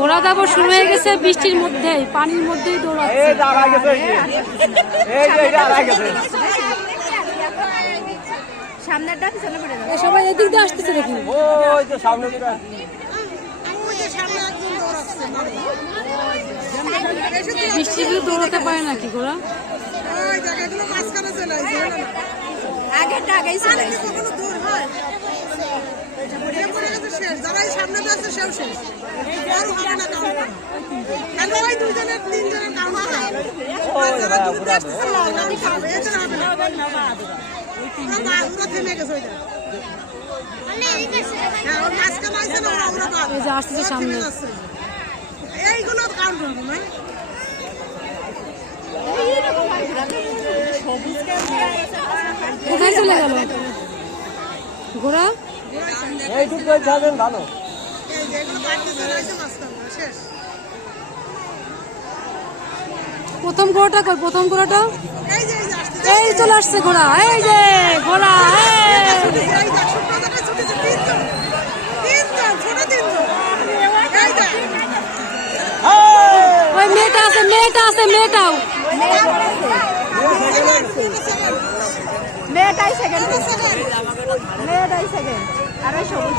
ঘোড়া দাবর শুরু হয়ে গেছে বৃষ্টির মধ্যেই, পানির মধ্যেই দৌড়াচ্ছে। সবাই এদিক দিয়ে আসতেছে দেখি। বৃষ্টির দৌড়াতে পারে নাকি ঘোড়া? আসতেছে সামনে। কোথায় চলে গেল ঘোড়া? ভালো প্রথম ঘোড়াটা কই? প্রথম ঘোড়াটা এই চলে আসছে ঘোড়া। এই যে ঘোড়া, ওই মেয়েটা আছে, মেয়েটাও মেয়েটাই সেকেন্ড, আর ওই সবুজ